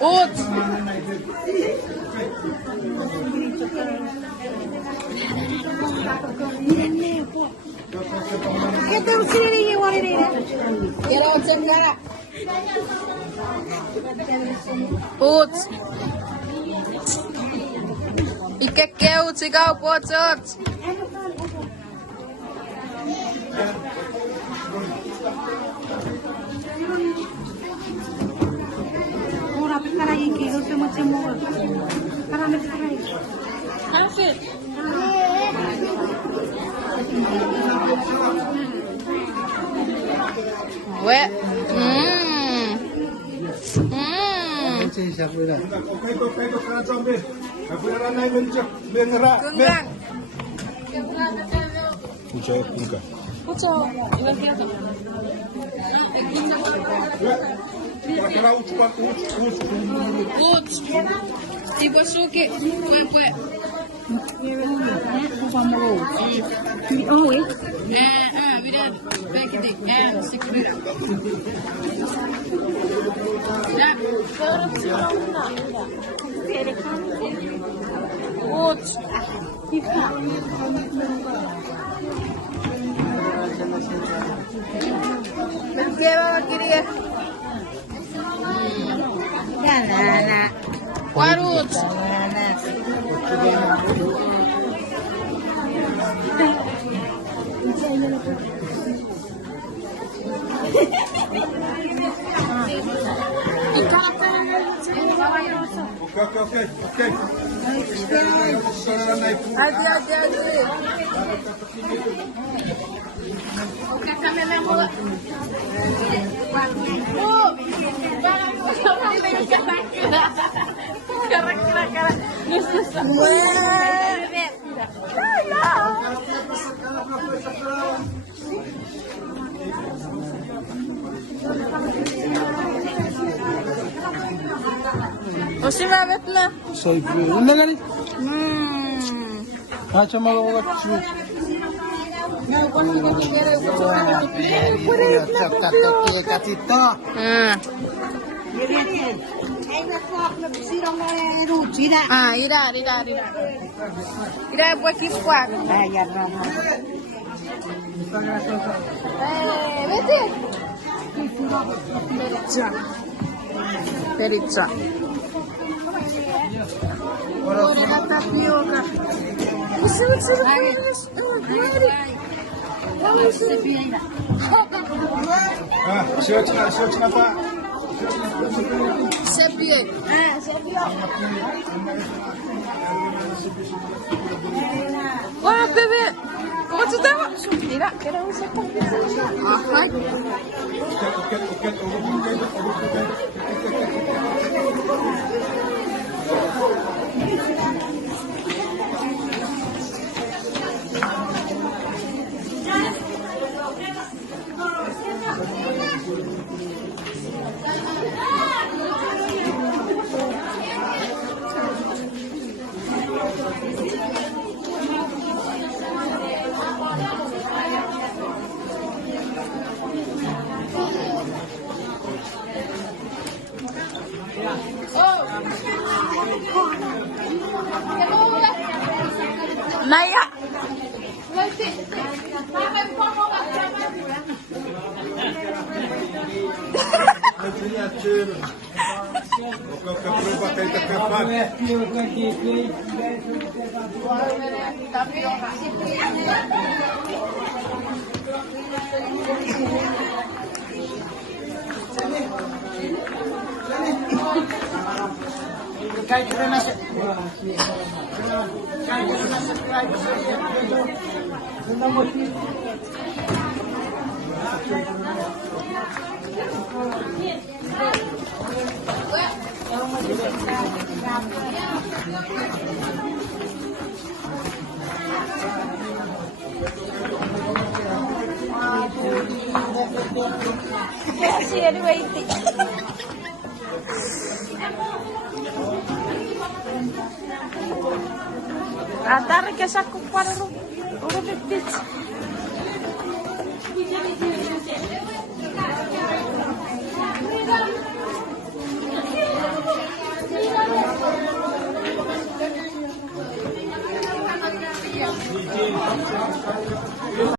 Uts. Uts. Ikä Uts, ikaw po, Uts. Weh. Uts. Tipo suki. Kue. Wieder weggedeckt. Security. Uts. Berkira kiri ya. Jangan. Warut. Oke. Hadi. Oke, kamera mula. Kira-kira. Oshima betna. Sayfı. Ne gani? Acha maga waktu. Ira buat kiswah. Vete. Perica. Ora tapioca. Você Siapa Pak? Sepie. Wah, bebê. Como tu tava? Mira, quero usar com ai. Naya. Atar que saco para o pizza.